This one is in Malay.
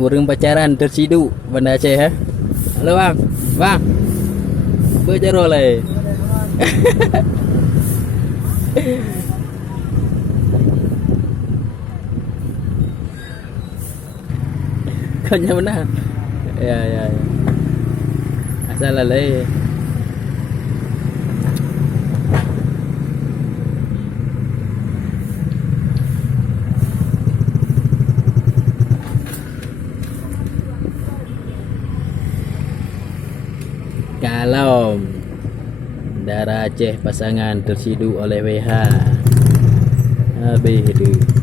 Orang pacaran terciduk Banda Aceh ha. Halo bang. Bang. Berjaro lah. Kau yang benar. Ya. Asal lah. Kalau Darah Aceh pasangan tersiduk oleh WH. Habis tu.